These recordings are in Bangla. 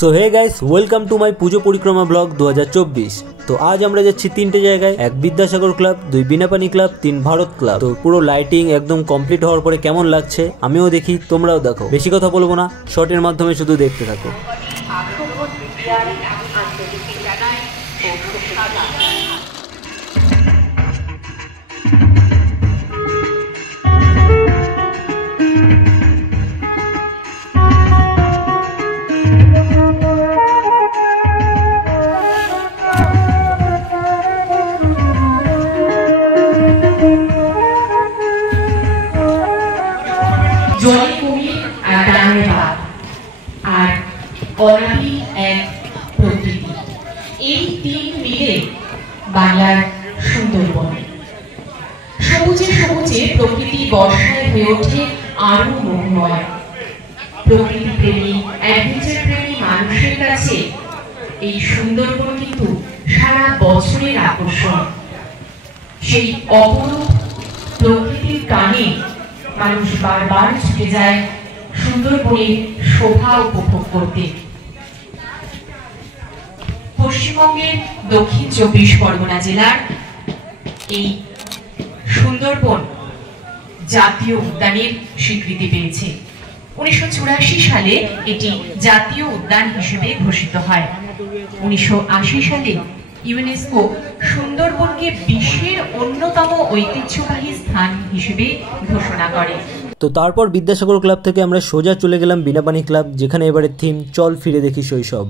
So hey guys, welcome to my Pujo Parikrama vlog 2024। तो आज আমরা যাচ্ছি তিনটে জায়গায়, এক বিদ্যাসাগর ক্লাব, দুই বিনাপানি ক্লাব, তিন ভারত ক্লাব। তো পুরো লাইটিং একদম কমপ্লিট হওয়ার পরে কেমন লাগছে আমিও দেখি, তোমরাও দেখো। বেশি কথা বলবো না, শর্টের মাধ্যমে শুধু দেখতে থাকো। জলে কুমির আর ডাঙে বাঘ আর অনাদি এক প্রকৃতি, এই তিন মিলে বাংলার সুন্দরবন। সবুজে সবুজে প্রকৃতি বর্ষায় হয়ে ওঠে আরো মোহময়। প্রকৃতি প্রেমী, অ্যাডভেঞ্চার প্রেমী মানুষের কাছে এই সুন্দরবন কিন্তু সারা বছরের আকর্ষণ। সেই অপরূপ প্রকৃতির টানে মানুষ বারবার ছুটে যায় সুন্দরবনের শোভা উপভোগ করতে। পশ্চিমবঙ্গের দক্ষিণ 24 পরগনা জেলার এই সুন্দরবন জাতীয় উদ্যানের স্বীকৃতি পেয়েছে। 1984 সালে এটি জাতীয় উদ্যান হিসেবে ঘোষিত হয়। 1980 সালে ইউনেস্কো সুন্দরবনকে বিশ্বের অন্যতম ঐতিহ্যবাহী স্থান হিসেবে ঘোষণা করে। তো তারপর বিদ্যাসাগর ক্লাব থেকে আমরা সোজা চলে গেলাম বিনাপানি ক্লাব, যেখানে এবারে থিম চল ফিরে দেখি শৈশব।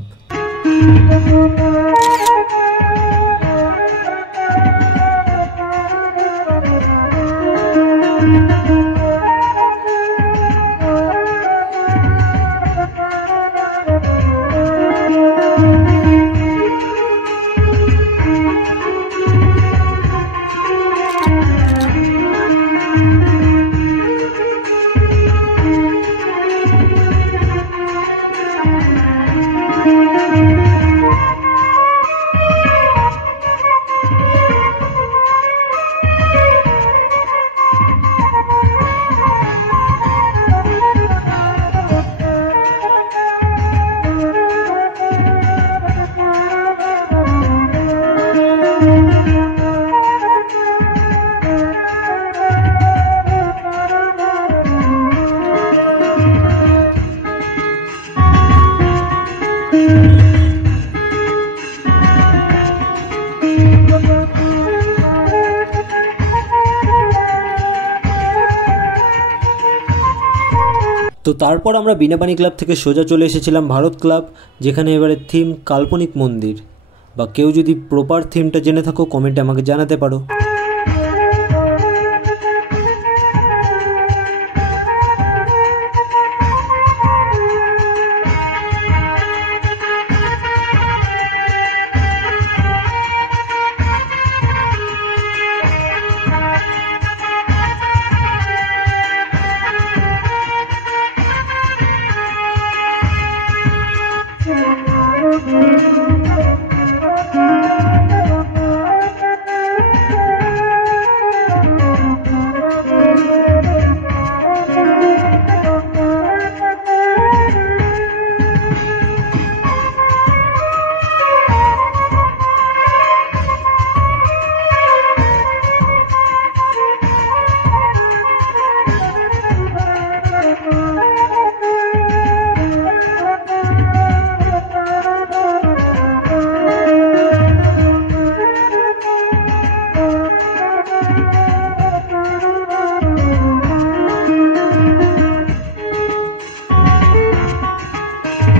তো তারপর আমরা বিনাপানি ক্লাব থেকে সোজা চলে এসেছিলাম ভারত ক্লাব, যেখানে এবারে থিম কাল্পনিক মন্দির। বা কেউ যদি প্রপার থিমটা জেনে থাকো কমেন্টে আমাকে জানাতে পারো।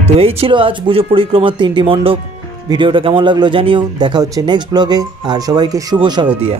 তো এই ছিল আজ পুজো পরিক্রমার 3টি মণ্ডপ। ভিডিওটা কেমন লাগলো জানিও। দেখা হচ্ছে নেক্সট ব্লগে, আর সবাইকে শুভ শারদিয়া।